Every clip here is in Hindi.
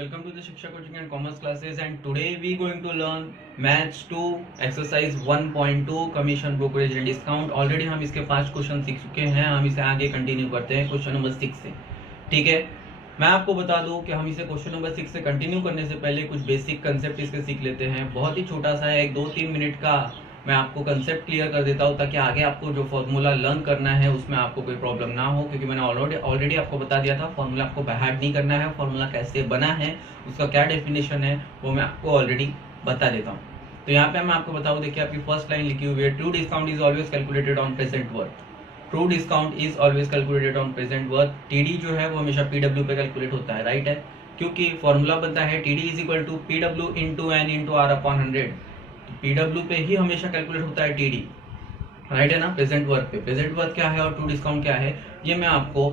welcome to the Shiksha Coaching and Commerce classes, and today we going to learn Maths 2 exercise 1.2 commission brokerage and discount। Already हम इसके 5 क्वेश्चन सीख चुके हैं। हम इसे आगे कंटिन्यू करते हैं क्वेश्चन नंबर 6 से। ठीक है, मैं आपको बता दूं कि हम इसे क्वेश्चन नंबर 6 से कंटिन्यू करने से पहले कुछ बेसिक कंसेप्ट इसके सीख लेते हैं। बहुत ही छोटा सा है, 1-2-3 मिनट का मैं आपको कंसेप्ट क्लियर कर देता हूँ ताकि आगे आपको जो फॉर्मूला लर्न करना है उसमें आपको कोई प्रॉब्लम ना हो, क्योंकि मैंने ऑलरेडी आपको बता दिया था फॉर्मूला आपको बाय हार्ट नहीं करना है। फॉर्मूला कैसे बना है, उसका क्या डेफिनेशन है, वो मैं आपको ऑलरेडी बता देता हूँ। तो यहाँ पे मैं आपको बताऊँ, देखिए आपकी फर्स्ट लाइन लिखी हुई है, true discount is always calculated on present worth. True discount is always calculated on present worth. TD जो है वो हमेशा पीडब्ल्यू पे कैलकुलेट होता है, राइट है, क्योंकि फॉर्मूला बनता है TD is equal to PW into N into are upon 100। PW पे ही हमेशा कैलकुलेट होता है टीडी, राइट है ना, प्रेजेंट वर्थ पे। प्रेजेंट वर्थ क्या है और ट्रू डिस्काउंट क्या है, ये मैं आपको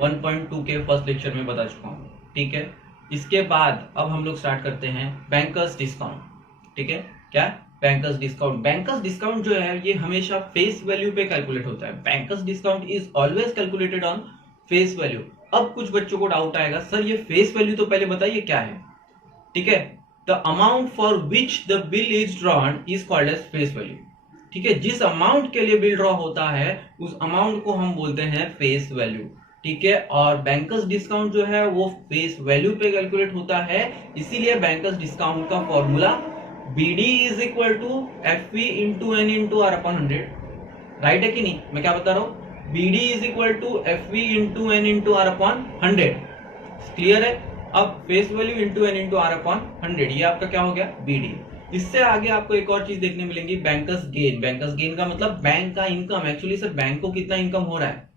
1.2 के फर्स्ट लेक्चर में बता चुका हूँ। ठीक है, इसके बाद अब हम लोग स्टार्ट करते हैं बैंकर्स डिस्काउंट। ठीक है, क्या बैंकर्स डिस्काउंट। बैंकर्स डिस्काउंट जो है ये हमेशा फेस वैल्यू पे कैलकुलेट होता है। Bankers discount is always calculated on face value. अब कुछ बच्चों को डाउट आएगा, सर ये फेस वैल्यू तो पहले बताइए क्या है। ठीक है, the amount for which the bill is drawn is called as face value. ठीक है, जिस अमाउंट के लिए बिल ड्रॉ होता है उस अमाउंट को हम बोलते हैं फेस वैल्यू। ठीक है, और बैंकर्स डिस्काउंट जो है वो फेस वैल्यू पे कैलकुलेट होता है, इसीलिए बैंकर्स डिस्काउंट का formula BD is equal to FV into N into are upon 100। Right है कि नहीं, मैं क्या बता रहा हूं, BD is equal to FV into N into are upon 100। Clear है। अब face value into N into are upon 100, ये आपका क्या हो गया BD। इससे आगे आपको एक और चीज देखने मिलेंगी, बैंकर्स गेन। बैंकर्स गेन का मतलब बैंक का इनकम। एक्चुअली सर बैंक को कितना इनकम हो रहा है,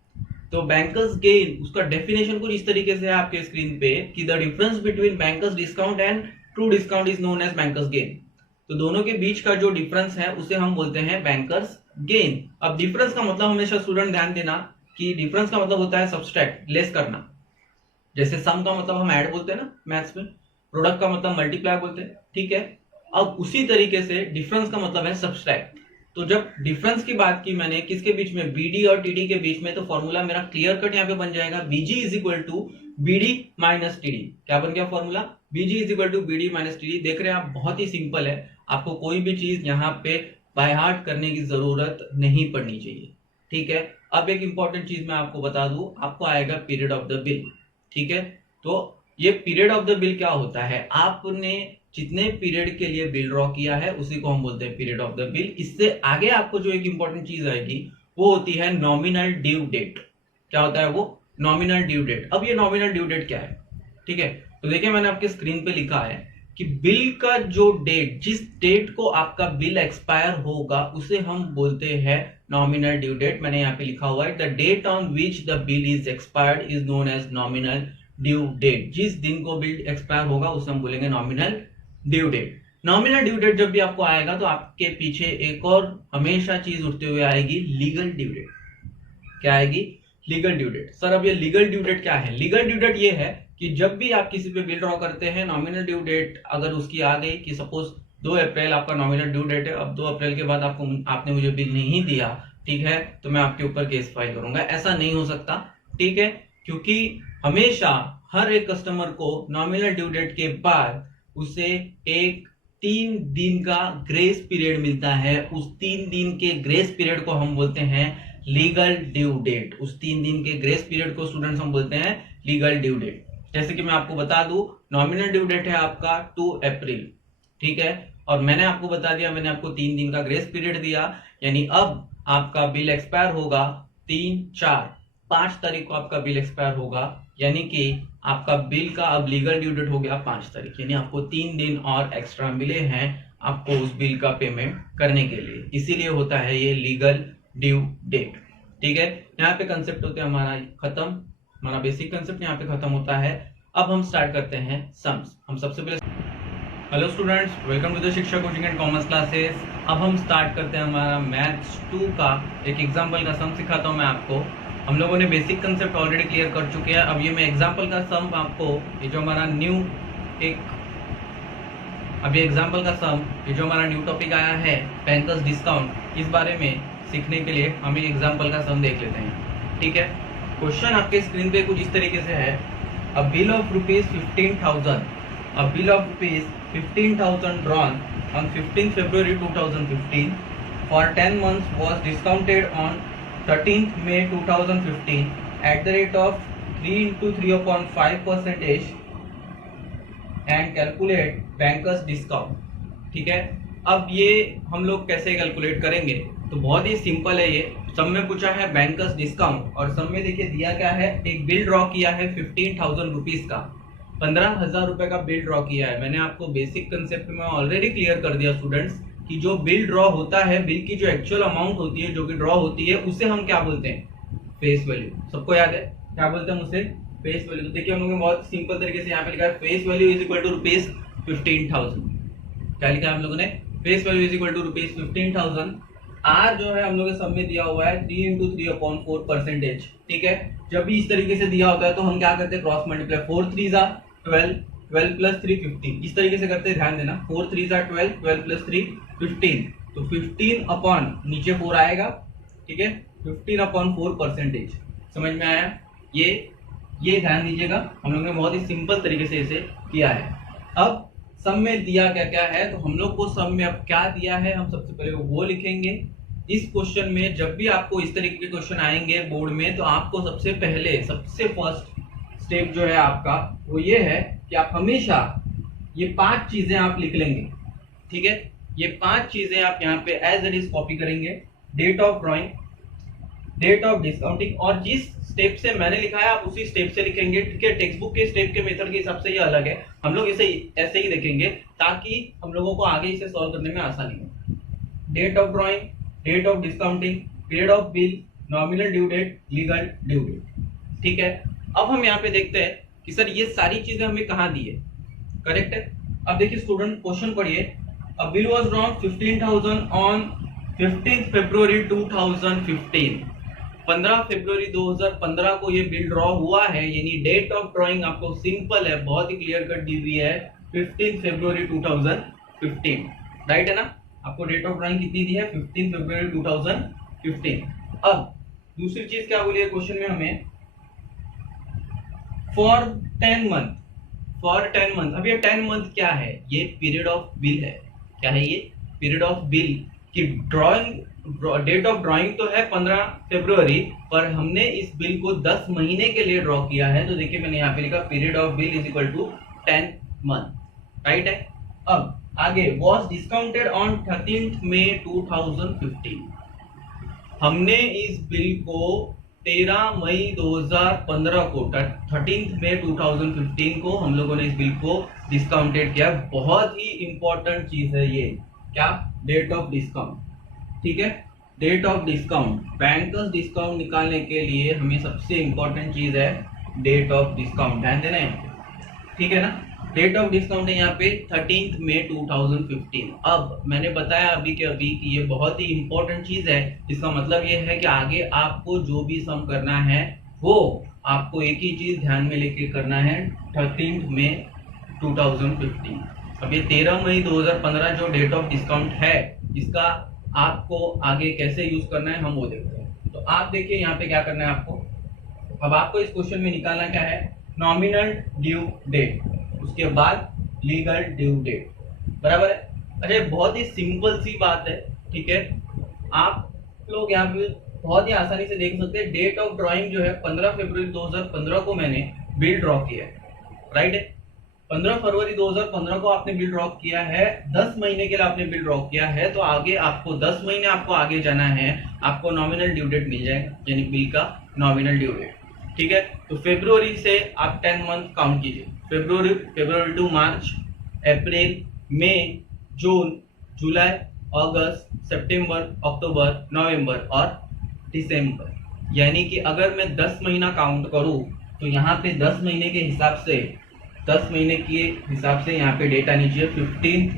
तो बैंकर्स गेन उसका डेफिनेशन कुछ इस तरीके से है आपके स्क्रीन पे कि the difference between banker's discount and true discount is known as banker's gain. तो दोनों के बीच का जो डिफरेंस है उसे हम बोलते हैं बैंकर्स गेन। अब डिफरेंस का मतलब हमेशा स्टूडेंट ध्यान देना कि डिफरेंस का मतलब होता है सब्सट्रैक्ट, लेस करना। जैसे सम का मतलब हम ऐड बोलते हैं ना मैथ्स में, प्रोडक्ट का मतलब मल्टीप्लाई बोलते हैं। ठीक है, अब उसी तरीके से डिफरेंस का मतलब है सब्सट्रैक्ट। तो जब डिफरेंस की बात की मैंने किसके बीच में, BD और TD के बीच में, तो फॉर्मूला मेरा क्लियर कट यहाँ पे बन जाएगा, BG is equal to BD minus TD। क्या बन गया formula, BG is equal to BD minus TD। देख रहे हैं आप, बहुत ही सिंपल है, आपको कोई भी चीज यहाँ पे बाय हार्ट करने की जरूरत नहीं पड़नी चाहिए। ठीक है, अब एक इंपॉर्टेंट चीज मैं आपको बता दूं, आपको आएगा पीरियड ऑफ द बिल। ठीक है, तो ये पीरियड ऑफ द बिल क्या होता है, आपने जितने पीरियड के लिए बिल ड्रॉ किया है उसी को हम बोलते हैं पीरियड ऑफ द बिल। इससे आगे आपको जो एक इंपॉर्टेंट चीज आएगी वो होती है नॉमिनल ड्यू डेट। क्या होता है वो, नॉमिनल ड्यू डेट। अब ये नॉमिनल ड्यू डेट क्या है, ठीक है, तो देखिए मैंने आपके स्क्रीन पे लिखा है कि बिल का जो डेट, जिस डेट को आपका बिल एक्सपायर होगा उसे हम बोलते हैं नॉमिनल ड्यू डेट। मैंने यहाँ पे लिखा हुआ है, the date on which the bill is expired is known as nominal due date. जिस दिन को बिल एक्सपायर होगा उसे हम बोलेंगे nominal due date. Nominal due date जब भी आपको आएगा तो आपके पीछे एक और हमेशा चीज उठते हुए आएगी, लीगल ड्यू डेट। क्या आएगी, लीगल ड्यू डेट। सर अब ये लीगल ड्यू डेट क्या है, लीगल ड्यू डेट ये है कि जब भी आप किसी पे बिल ड्रॉ करते हैं, नॉमिनल ड्यू डेट अगर उसकी आ गई कि सपोज 2 अप्रैल आपका नॉमिनल ड्यू डेट है, अब 2 अप्रैल के बाद आपने मुझे बिल नहीं दिया, ठीक है, तो मैं आपके ऊपर केस फाइल करूंगा। ऐसा नहीं हो सकता, ठीक है, क्योंकि हमेशा हर एक कस्टमर को नॉमिनल ड्यू डेट के बाद उसे एक 3 दिन का ग्रेस पीरियड मिलता है। उस 3 दिन के ग्रेस पीरियड को हम बोलते हैं लीगल ड्यू डेट। उस 3 दिन के ग्रेस पीरियड को स्टूडेंट्स हम बोलते हैं लीगल ड्यू डेट। जैसे कि मैं आपको बता दूं, नॉमिनल ड्यू डेट है आपका 2 अप्रैल, ठीक है, और मैंने आपको बता दिया, मैंने आपको 3 दिन का ग्रेस पीरियड दिया, यानी अब आपका बिल एक्सपायर होगा 3, 4, 5 तारीख को आपका बिल एक्सपायर होगा, यानी कि आपका बिल का अब लीगल ड्यू डेट हो गया 5 तारीख, यानी आपको 3 दिन और एक्स्ट्रा मिले हैं आपको उस बिल का पेमेंट करने के लिए, इसीलिए होता है ये लीगल ड्यू डेट। ठीक है, यहाँ पे कंसेप्ट होते हैं हमारा खत्म, हमारा बेसिक कंसेप्ट यहाँ पे खत्म होता है। अब हम स्टार्ट करते हैं सम्स। हम सबसे पहले, hello students, welcome to the Shiksha coaching and commerce classes. अब हम स्टार्ट करते हैं हमारा मैथ्स 2 का एक एग्जाम्पल का सम सिखाता हूँ मैं आपको। हम लोगों ने बेसिक कंसेप्ट ऑलरेडी क्लियर कर चुके हैं। अब ये मैं एग्जाम्पल का सम आपको, ये जो हमारा न्यू एक, अब ये एग्जाम्पल का सम, ये जो हमारा न्यू टॉपिक आया है बैंकर्स डिस्काउंट, इस बारे में सीखने के लिए हम एक एग्जाम्पल का सम देख लेते हैं। ठीक है, क्वेश्चन आपके स्क्रीन पे कुछ इस तरीके से है, अ bill of ₹15,000 a bill of rupees 15,000 drawn on 15th February 2015 for 10 months was discounted on 13th May 2015 at the rate of 3 into 3/5 percentage and calculate bankers discount। ठीक है, अब ये हम लोग कैसे कैलकुलेट करेंगे? तो बहुत ही सिंपल है। ये सब में पूछा है बैंकर्स डिस्काउंट और सब में देखिए दिया क्या है, एक बिल ड्रॉ किया है 15,000 रुपीज का, 15,000 रुपए का बिल ड्रॉ किया है। मैंने आपको बेसिक कंसेप्ट में ऑलरेडी क्लियर कर दिया स्टूडेंट्स कि जो बिल ड्रॉ होता है, बिल की जो एक्चुअल अमाउंट होती है, जो कि ड्रॉ होती है, उसे हम क्या बोलते हैं? Face value. सबको याद है क्या बोलते हैं उसे? Face value. तो देखिए हम लोगों ने बहुत सिंपल तरीके से यहाँ पे लिखा है face value is equal to rupees 15,000। क्या लिखा है हम लोगों ने? Face value is equal to rupees 15,000। R जो है हम लोग के सब में दिया हुआ है 3 into 3/4 परसेंटेज। ठीक है, जब भी इस तरीके से दिया होता है तो हम क्या करते हैं? Cross multiply. 4 3 12, 12 प्लस 3 15, इस तरीके से करते हैं, ध्यान देना। 4 3 12, 12 प्लस 3 15, तो 15 अपॉन नीचे 4 आएगा। ठीक है, 15/4 परसेंटेज। समझ में आया? ये ध्यान दीजिएगा, हम लोग ने बहुत ही सिंपल तरीके से इसे किया है। अब सम में दिया क्या क्या है, तो हम लोग को सम में अब क्या दिया है, हम सबसे पहले वो लिखेंगे। इस क्वेश्चन में जब भी आपको इस तरीके के क्वेश्चन आएंगे बोर्ड में, तो आपको सबसे फर्स्ट स्टेप जो है आपका वो ये है कि आप हमेशा ये 5 चीजें आप लिख लेंगे। ठीक है, ये 5 चीजें आप यहाँ पे एज इट इज कॉपी करेंगे। Date of drawing, date of discounting, और जिस स्टेप से मैंने लिखा है आप उसी स्टेप से लिखेंगे। ठीक है, टेक्स्ट बुक के स्टेप के मेथड के हिसाब से ये अलग है, हम लोग इसे ऐसे ही देखेंगे ताकि हम लोगों को आगे इसे सॉल्व करने में आसानी हो। Date of drawing, date of discounting, period of bill, nominal due date, legal due date. ठीक है, अब हम यहाँ पे देखते हैं कि सर ये सारी चीजें हमें कहाँ दी है। करेक्ट है। अब देखिए स्टूडेंट क्वेश्चन पढ़िए। अ bill was drawn 15,000 on 15th February 2015। 15 फरवरी 2015 को ये बिल ड्रॉ हुआ है, यानी डेट ऑफ ड्रॉइंग आपको सिंपल है, बहुत ही क्लियर कट दी हुई है, 15 फरवरी 2015। राइट है ना? आपको डेट ऑफ ड्रॉइंग कितनी दी है? 15 फरवरी 2015। अब दूसरी चीज क्या बोली है क्वेश्चन में हमें? For 10 month. अब ये 10 मंथ क्या है? ये पीरियड ऑफ बिल है। क्या है ये? पीरियड ऑफ बिल की ड्रॉइंग। डेट ऑफ ड्रॉइंग तो है 15 फरवरी, पर हमने इस बिल को 10 महीने के लिए ड्रॉ किया है, तो देखिए मैंने यहाँ पे लिखा period of bill is equal to 10 month. Right है। अब आगे, was discounted on 13th May 2015। हमने इस बिल को 13 मई 2015 को, 13th May 2015 को हम लोगों ने इस बिल को डिस्काउंटेड किया। बहुत ही इंपॉर्टेंट चीज है ये। क्या? Date of discount. ठीक है, date of discount. Bankers discount निकालने के लिए हमें सबसे इंपॉर्टेंट चीज है डेट ऑफ डिस्काउंट। ध्यान देना है, ठीक है ना? डेट ऑफ डिस्काउंट है यहाँ पे 13th May 2015। अब मैंने बताया अभी के अभी कि ये बहुत ही इंपॉर्टेंट चीज है। इसका मतलब ये है कि आगे आपको जो भी सम करना है वो आपको एक ही चीज ध्यान में लेके करना है, 13th May 2015। अब ये 13 मई 2015 जो डेट ऑफ डिस्काउंट है, इसका आपको आगे कैसे यूज करना है हम वो देखते हैं। तो आप देखिए यहाँ पे क्या करना है आपको। अब आपको इस क्वेश्चन में निकालना क्या है? नॉमिनल ड्यू डेट, उसके बाद लीगल ड्यू डेट। बराबर है? अच्छा, बहुत ही सिंपल सी बात है। ठीक है, आप लोग यहाँ पे बहुत ही आसानी से देख सकते हैं। डेट ऑफ ड्रॉइंग जो है 15 फरवरी 2015 को मैंने बिल ड्रॉ किया है। राइट है, 15 फरवरी 2015 को आपने बिल ड्रॉ किया है, 10 महीने के लिए आपने बिल ड्रॉ किया है, तो आगे आपको 10 महीने आपको आगे जाना है, आपको नॉमिनल ड्यू डेट मिल जाएगा, यानी बिल का नॉमिनल ड्यू डेट। ठीक है, तो फरवरी से आप 10 मंथ काउंट कीजिए। फरवरी टू मार्च, अप्रैल, मई, जून, जुलाई, अगस्त, सितंबर, अक्टूबर, नवंबर और दिसंबर। यानी कि अगर मैं 10 महीना काउंट करूं तो यहाँ पे 10 महीने के हिसाब से, 10 महीने के हिसाब से यहाँ पे डेट आनी चाहिए 15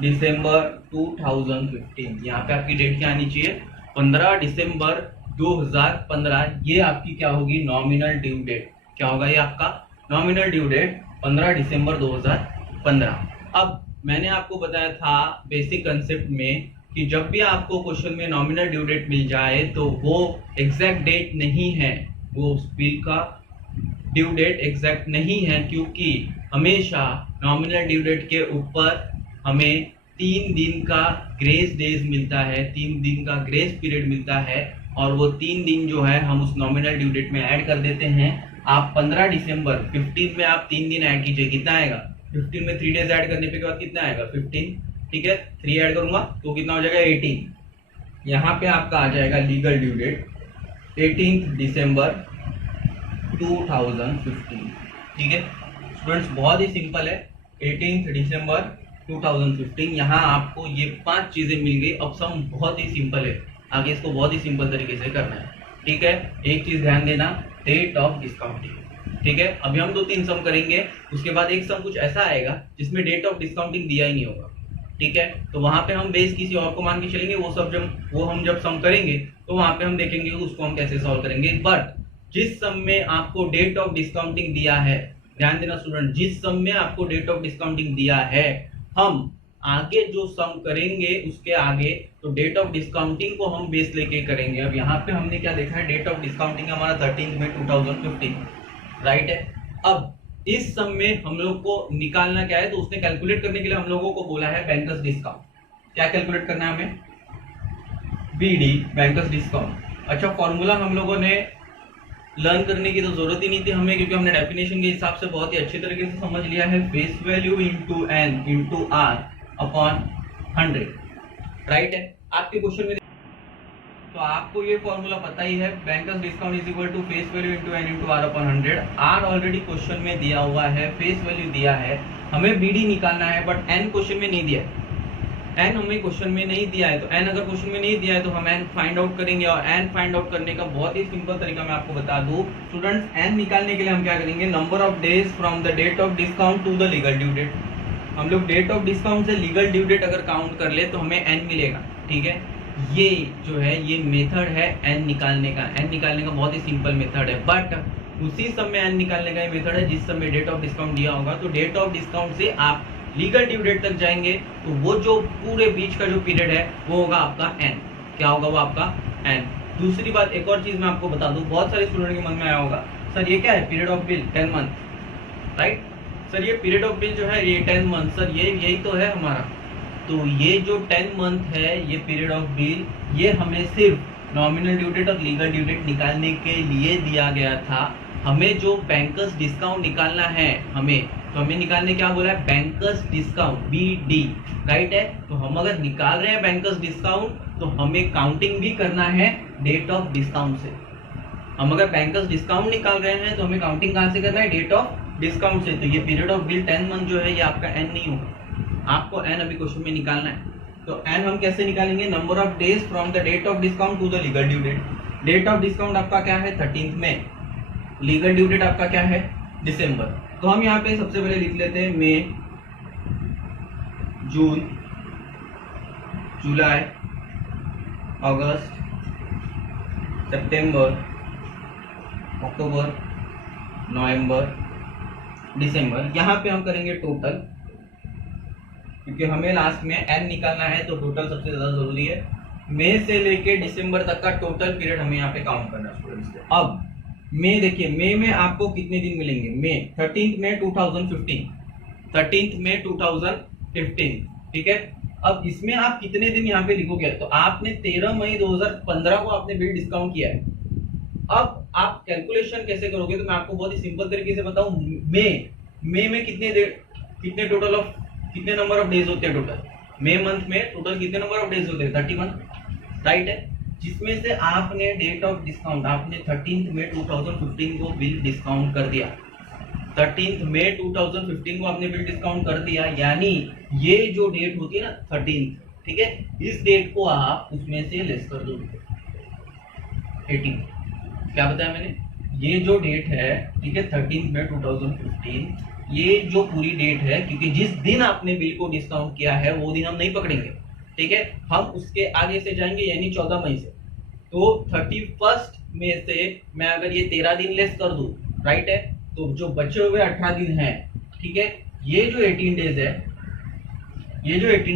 दिसंबर 2015। यहाँ पे आपकी डेट क्या आनी चाहिए? 15 दिसंबर 2015। ये आपकी क्या होगी? Nominal due date. क्या होगा ये आपका? नॉमिनल ड्यू डेट 15 दिसंबर 2015। अब मैंने आपको बताया था बेसिक कंसेप्ट में कि जब भी आपको क्वेश्चन में नॉमिनल ड्यू डेट मिल जाए तो वो एग्जैक्ट डेट नहीं है, वो उस बिल का ड्यू डेट एग्जैक्ट नहीं है, क्योंकि हमेशा नॉमिनल ड्यू डेट के ऊपर हमें 3 दिन का ग्रेस डेज मिलता है, 3 दिन का ग्रेस पीरियड मिलता है, और वो 3 दिन जो है हम उस नॉमिनल ड्यू डेट में ऐड कर देते हैं। आप 15 दिसंबर 15 में आप 3 दिन ऐड कीजिए, कितना आएगा? 15 में 3 डेज ऐड करने के बाद कितना आएगा? 15, ठीक है, 3 ऐड करूंगा तो कितना हो जाएगा? 18। यहाँ पे आपका आ जाएगा लीगल ड्यू डेट 18 दिसंबर 2015, ठीक है स्टूडेंट्स, बहुत ही सिंपल है। 18 दिसंबर 2015, यहाँ आपको ये 5 चीजें मिल गई। अब सम बहुत ही सिंपल है, आगे इसको बहुत ही सिंपल तरीके से करना है, ठीक है। एक चीज ध्यान देना, डेट ऑफ डिस्काउंटिंग, ठीक है। अभी हम 2-3 सम करेंगे, उसके बाद एक सम कुछ ऐसा आएगा जिसमें डेट ऑफ डिस्काउंटिंग दिया ही नहीं होगा, ठीक है। तो वहां पे हम बेस किसी और को मान के चलेंगे, वो हम जब सम करेंगे तो वहां पे हम देखेंगे उसको हम कैसे सॉल्व करेंगे। बट जिस सम में आपको डेट ऑफ डिस्काउंटिंग दिया है, ध्यान देना स्टूडेंट, जिस सम में आपको डेट ऑफ डिस्काउंटिंग दिया है, हम आगे जो सम करेंगे उसके आगे तो डेट ऑफ डिस्काउंटिंग को हम बेस लेके करेंगे। अब यहाँ पे हमने क्या देखा है, डेट ऑफ डिस्काउंटिंग हमारा 13 मई 2015, राइट है। अब इस सम में हम लोग को निकालना क्या है, तो उसने कैलकुलेट करने के लिए हम लोगों को बोला है बैंकर्स डिस्काउंट। क्या कैलकुलेट करना है हमें? BD, bankers discount. अच्छा, फॉर्मूला हम लोगों ने लर्न करने की तो जरूरत ही नहीं थी हमें, क्योंकि हमने डेफिनेशन के हिसाब से बहुत ही अच्छे तरीके से समझ लिया है। Face value into N into are upon 100, right है। आपके क्वेश्चन में तो आपको ये फॉर्मूला पता ही है, bankers discount is equal to face value into N into are upon 100। R already question में दिया हुआ है, फेस वैल्यू दिया है, हमें बीडी निकालना है, बट एन क्वेश्चन में नहीं दिया है। एन हमें क्वेश्चन में नहीं दिया है, तो एन अगर क्वेश्चन में नहीं दिया है तो हम एन फाइंड आउट करेंगे। और एन फाइंड आउट करने का बहुत ही सिंपल तरीका मैं आपको बता दूं स्टूडेंट्स, एन निकालने के लिए हम क्या करेंगे, number of days from the date of discount to the legal due date. हम लोग डेट ऑफ डिस्काउंट से लीगल ड्यू डेट अगर काउंट कर ले तो हमें एन मिलेगा, ठीक है। ये जो है ये मेथड है एन निकालने का। एन निकालने का बहुत ही सिंपल मेथड है, बट उसी समय एन निकालने का ये मेथड है जिस समय डेट ऑफ डिस्काउंट दिया होगा। तो डेट ऑफ डिस्काउंट से आप लीगल ड्यू डेट तक जाएंगे तो वो जो पूरे बीच का जो पीरियड है वो होगा आपका एन। क्या होगा वो आपका एन। दूसरी बात, एक और चीज मैं आपको बता दूं, बहुत सारे स्टूडेंट के मन में आया होगा, सर ये क्या है, period of bill 10 month, right sir, ये पीरियड ऑफ बिल जो है ये 10 मंथ, सर ये यही तो है हमारा। तो ये जो 10 मंथ है ये पीरियड ऑफ बिल, ये हमें सिर्फ नॉमिनल ड्यू डेट और लीगल ड्यू डेट निकालने के लिए दिया गया था। हमें जो बैंकर्स डिस्काउंट निकालना है तो हमें निकालने क्या बोला है, बैंकर्स डिस्काउंट, BD, राइट है। तो हम अगर निकाल रहे हैं बैंकर्स डिस्काउंट तो हमें काउंटिंग भी करना है डेट ऑफ डिस्काउंट से। हम अगर बैंकर्स डिस्काउंट निकाल रहे हैं तो हमें काउंटिंग कहां से करना है, डेट ऑफ डिस्काउंट से। तो ये पीरियड ऑफ बिल 10 मंथ जो है ये आपका एन नहीं होगा, आपको एन अभी क्वेश्चन में निकालना है। तो एन हम कैसे निकालेंगे, number of days from the date of discount to the legal due date. Date of discount आपका क्या है, 13 मई, लीगल ड्यू डेट आपका क्या है, दिसंबर। तो हम यहाँ पे सबसे पहले लिख लेते हैं मई, जून, जुलाई, अगस्त, सितंबर, अक्टूबर, नवंबर, दिसंबर। यहाँ पे हम करेंगे टोटल, क्योंकि हमें लास्ट में एन निकालना है तो टोटल सबसे ज्यादा जरूरी है। मई से लेके दिसंबर तक का टोटल पीरियड हमें यहाँ पे काउंट करना है स्टूडेंट्स। अब मई देखिए, मई में आपको कितने दिन मिलेंगे, मई 13 मई 2015, 13 मई 2015, ठीक है। अब इसमें आप कितने दिन यहाँ पे लिखोगे, तो आपने 13 मई 2015 को आपने बिल डिस्काउंट किया है। अब आप कैलकुलेशन कैसे करोगे, तो मैं आपको बहुत ही सिंपल तरीके से बताऊं, मई में कितने टोटल ऑफ कितने नंबर ऑफ डेज होते हैं, टोटल मई मंथ में टोटल कितने नंबर ऑफ डेज होते हैं, 31, राइट है। जिसमें से आपने डेट ऑफ डिस्काउंट आपने 13 मई 2015 को बिल डिस्काउंट कर दिया, 13 मई 2015 को आपने बिल डिस्काउंट कर दिया, यानी ये जो डेट होती है ना 13, ठीक है, इस डेट को आप उसमें से लेस कर दो 18। क्या बताया मैंने, ये जो डेट है, ठीक है, 13 मई 2015, ये जो पूरी डेट है, क्योंकि जिस दिन आपने बिल को डिस्काउंट किया है वो दिन हम नहीं पकड़ेंगे, ठीक है, हम उसके आगे से जाएंगे, यानी 14 मई से। तो 31 मई से मैं अगर ये 13 दिन लेस कर दूं, राइट है, तो जो बचे हुए 18 दिन हैं, ठीक है, ये जो 18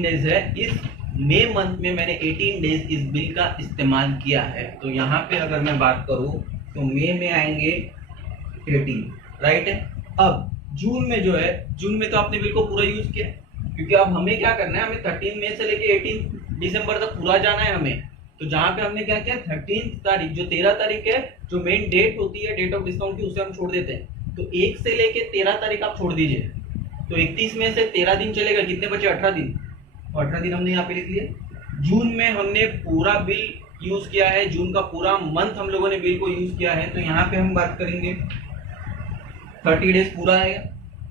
डेज है, इस मई मंथ में मैंने 18 डेज इस बिल का इस्तेमाल किया है। तो यहाँ पे अगर मैं बात करूं तो मई में आएंगे 18, राइट है। अब जून में जो है, जून में तो आपने बिल को पूरा यूज किया है, क्योंकि अब हमें क्या करना है, हमें 13 मई से लेके 18 दिसंबर तक पूरा जाना है हमें। तो जहां पे हमने क्या किया, 13 तारीख जो 13 तारीख है, जो मेन डेट होती है डेट ऑफ डिस्काउंट की, उसे हम छोड़ देते हैं। तो 1 से लेके 13 तारीख आप छोड़ दीजिए। तो 31 में से 13 दिन चलेगा, कितने बचे, 18 दिन। तो 18 दिन हमने यहाँ पे लिख लिए। जून में हमने पूरा बिल यूज किया है, जून का पूरा मंथ हम लोगों ने बिल को यूज किया है। तो यहाँ पे हम बात करेंगे 30 डेज पूरा आएगा।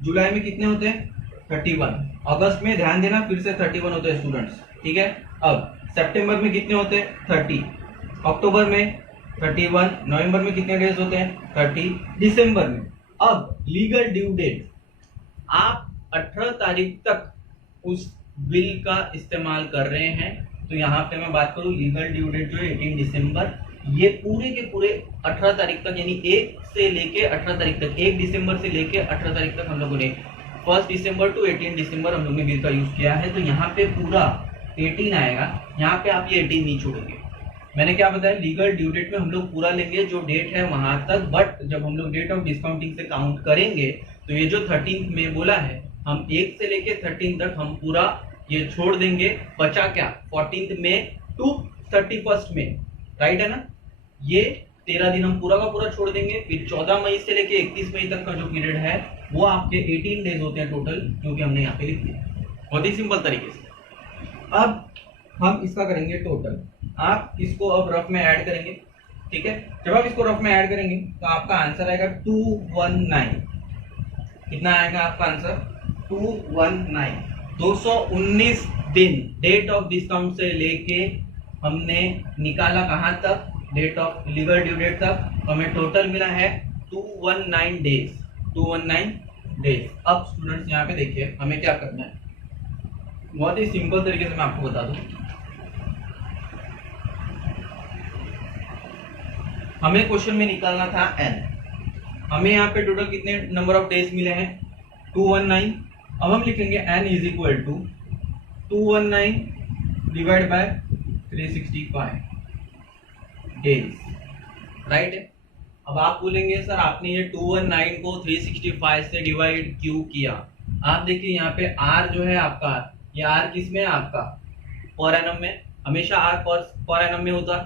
जुलाई में कितने होते हैं, 31। अगस्त में ध्यान देना फिर से 31 होते हैं स्टूडेंट्स, ठीक है। अब सितंबर में कितने होते हैं, 30। अक्टूबर में 31। नवंबर में कितने डेज होते हैं, 30। दिसंबर में, अब लीगल ड्यू डेट, आप 18 तारीख तक उस बिल का इस्तेमाल कर रहे हैं। तो यहाँ पे मैं बात करूँ, लीगल ड्यू डेट जो है 18 दिसंबर, ये पूरे के पूरे 18 तारीख तक, यानी 1 से लेके 18 तारीख तक, 1 दिसंबर से लेके 18 तारीख तक हम लोगों ने 1 दिसंबर टू 18 दिसंबर हम लोग ने बिल का यूज किया है। तो यहाँ पे पूरा 18 आएगा, यहाँ पे आप ये 18 नहीं छोड़ोगे। मैंने क्या बताया, लीगल ड्यू डेट में हम लोग पूरा लेंगे जो डेट है वहां तक, बट जब हम लोग डेट ऑफ डिस्काउंटिंग से काउंट करेंगे तो ये जो 13 में बोला है, हम 1 से लेके 13 तक हम पूरा ये छोड़ देंगे। बचा क्या, 14 में टू 31 में, राइट है ना। ये 13 दिन हम पूरा का पूरा छोड़ देंगे। फिर 14 मई से लेके 31 मई तक का जो पीरियड है वो आपके 18 डेज होते हैं टोटल, जो कि हमने यहाँ पे लिख दिया बहुत ही सिंपल तरीके से। अब हम इसका करेंगे टोटल, आप इसको अब रफ में ऐड करेंगे, ठीक है। जब आप इसको रफ में ऐड करेंगे तो आपका आंसर आएगा 219। कितना आएगा आपका आंसर, 219। 219 दिन डेट ऑफ डिस्काउंट से लेके हमने निकाला कहां तक, date of legal due date तक। हमें टोटल मिला है 219 डेज, 219 डेज। अब स्टूडेंट्स यहाँ पे देखिए हमें क्या करना है, बहुत ही सिंपल तरीके से मैं आपको बता दूं। हमें क्वेश्चन में निकालना था n, हमें यहाँ पे टोटल कितने नंबर ऑफ डेज मिले हैं, 219। अब हम लिखेंगे n is equal to 219 divide by 365 days, right है। अब आप बोलेंगे सर आपने ये 219 को 365 से डिवाइड क्यों किया। आप देखिए यहाँ पे r जो है आपका, ये r किस में है आपका, पर एनम में। हमेशा r पर एनम में होता,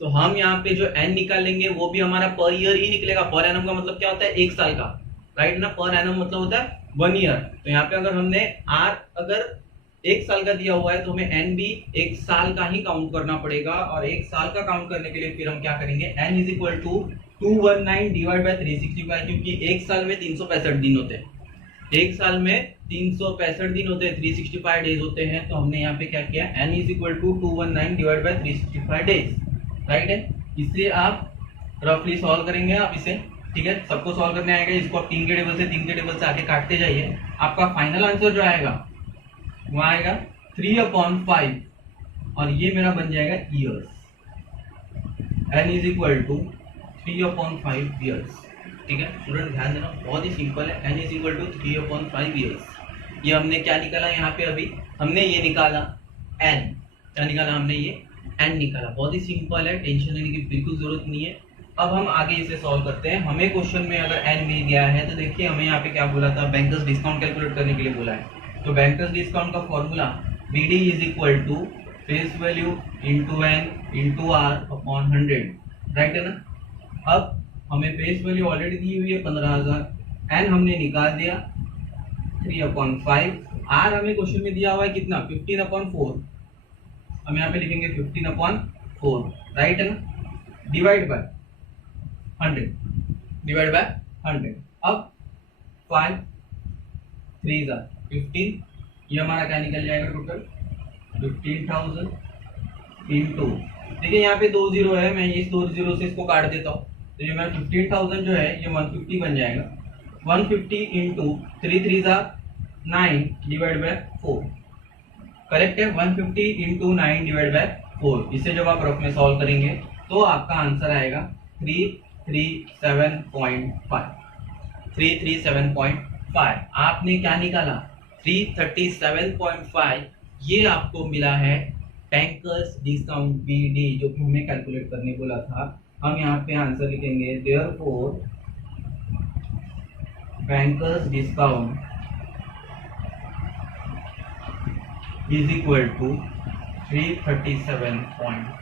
तो हम यहाँ पे जो n निकालेंगे वो भी हमारा पर ईयर ही निकलेगा। पर एनम का मतलब क्या होता है, 1 साल का, राइट ना। पर एनम मतलब होता है 1 ईयर। तो यहाँ पे अगर हमने r अगर 1 साल का दिया हुआ है तो हमें n भी 1 साल का ही काउंट करना पड़ेगा। और 1 साल का काउंट करने के लिए फिर हम क्या करेंगे, n is equal to 219 divide by 365, क्योंकि 1 साल में 365 दिन होते हैं, 1 साल में 365 दिन होते हैं, 365 डेज होते हैं। तो हमने यहाँ पे क्या किया, n is equal to 219 divide by 365 days, right है। इसे आप रफली सॉल्व करेंगे आप इसे, ठीक है। सबको सॉल्व करने आएगा, इसको आप 3 के टेबल से आगे काटते जाइए। आपका फाइनल आंसर जो आएगा वो आएगा 3/5, और ये मेरा बन जाएगा years. n is equal to 3/5 years, ठीक है। स्टूडेंट ध्यान देना, बहुत ही सिंपल है। n is equal to 3/5 years. ये हमने क्या निकाला यहाँ पे, अभी हमने ये निकाला n, क्या निकाला हमने, ये n निकाला। बहुत ही सिंपल है, टेंशन लेने की बिल्कुल जरूरत नहीं है। अब हम आगे इसे सॉल्व करते हैं। हमें क्वेश्चन में अगर n मिल गया है तो देखिए हमें यहाँ पे क्या बोला था, बैंकर्स डिस्काउंट कैलकुलेट करने के लिए बोला है। तो बैंकर्स डिस्काउंट का formula BD is equal to face value into n into r upon 100, right है ना। अब हमें फेस वैल्यू ऑलरेडी दी हुई है 15,000, n हमने निकाल दिया 3/5, r हमें क्वेश्चन में दिया हुआ है कितना, 15/4। हम यहाँ पे लिखेंगे 15/4, राइट है ना, डिवाइड बाय 100, डिवाइड बाय 100। अब 5 3 15, ये हमारा क्या निकल जाएगा टोटल 15,000 इंटू, देखिए यहाँ पे 2 जीरो है, मैं इस 2 जीरो से इसको काट देता हूँ। तो ये मेरा 15,000 जो है ये 150 बन जाएगा। 150 इंटू 3 3 9 डिवाइड बाय 4, करेक्ट है। 150 इंटू 9 डिवाइड बाय 4, इसे जब आप रफ में सॉल्व करेंगे तो आपका आंसर आएगा 337.5, 337.5। आपने क्या निकाला, 337.5। ये आपको मिला है बैंकर्स डिस्काउंट BD, जो कि हमें कैलकुलेट करने बोला था। हम यहाँ पे आंसर लिखेंगे therefore bankers discount is equal to 337.5।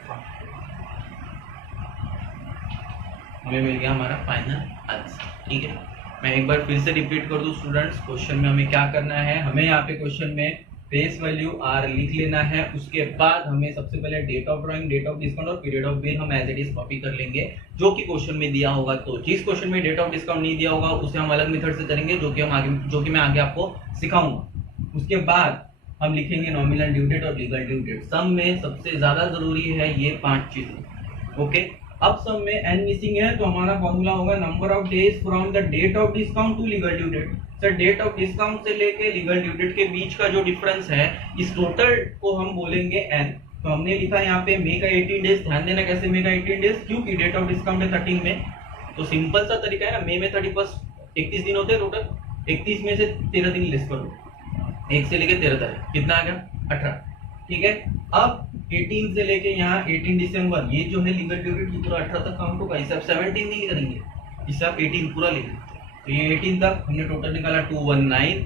हमें मिल गया हमारा फाइनल आंसर। ठीक है, मैं एक बार फिर से रिपीट कर दूं स्टूडेंट्स, क्वेश्चन में हमें क्या करना है, हमें यहाँ पे क्वेश्चन में फेस वैल्यू आर लिख लेना है, उसके बाद हमें सबसे पहले date of drawing, date of discount और पीरियड ऑफ बिल हम एज इट इज कॉपी कर लेंगे जो कि क्वेश्चन में दिया होगा। तो जिस क्वेश्चन में डेट ऑफ डिस्काउंट नहीं दिया होगा उसे हम अलग मेथड से करेंगे जो कि मैं आगे आपको सिखाऊंगा। उसके बाद हम लिखेंगे नॉमिनल ड्यू डेट और लीगल ड्यू डेट। सम में सबसे ज्यादा जरूरी है ये 5 चीजें। ओके, अब सम में एन मिसिंग है तो हमारा फॉर्मूला होगा number of days from the date of discount to legal due date. Sir date of discount से लेके लीगल ड्यू डेट के बीच का जो डिफरेंस है इस टोटल को हम बोलेंगे एन। तो हमने लिखा यहाँ पे मे का 18 डेज, ध्यान देना कैसे मे का 18 डेज, क्योंकि डेट ऑफ डिस्काउंट है 13 में। तो सिंपल सा तरीका है ना, मे में 31 दिन होते हैं टोटल, 31 में से 13 दिन लेस करो, 1 से लेके 13 तक कितना आ गया 18। ठीक है, अब 18 से लेके यहाँ 18 दिसंबर ये जो है लीगल ड्यू डेट की पूरा 18 तक काउंट होगा। इसे आप 17 नहीं करेंगे, इसे आप 18 पूरा लेंगे। तो ये 18 तक हमने टोटल निकाला 219।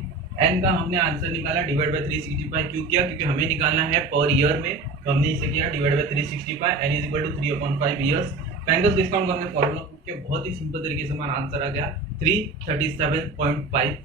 एन का हमने आंसर निकाला डिवाइड बाय 365। क्यों किया? क्योंकि हमें निकालना है पर ईयर में, तो हमने इसे किया divide by 365। N is equal to 3/5 years. Bankers discount का हमने फॉर्मूला पुट किया, बहुत ही सिंपल तरीके से हमारा आंसर आ गया 337.5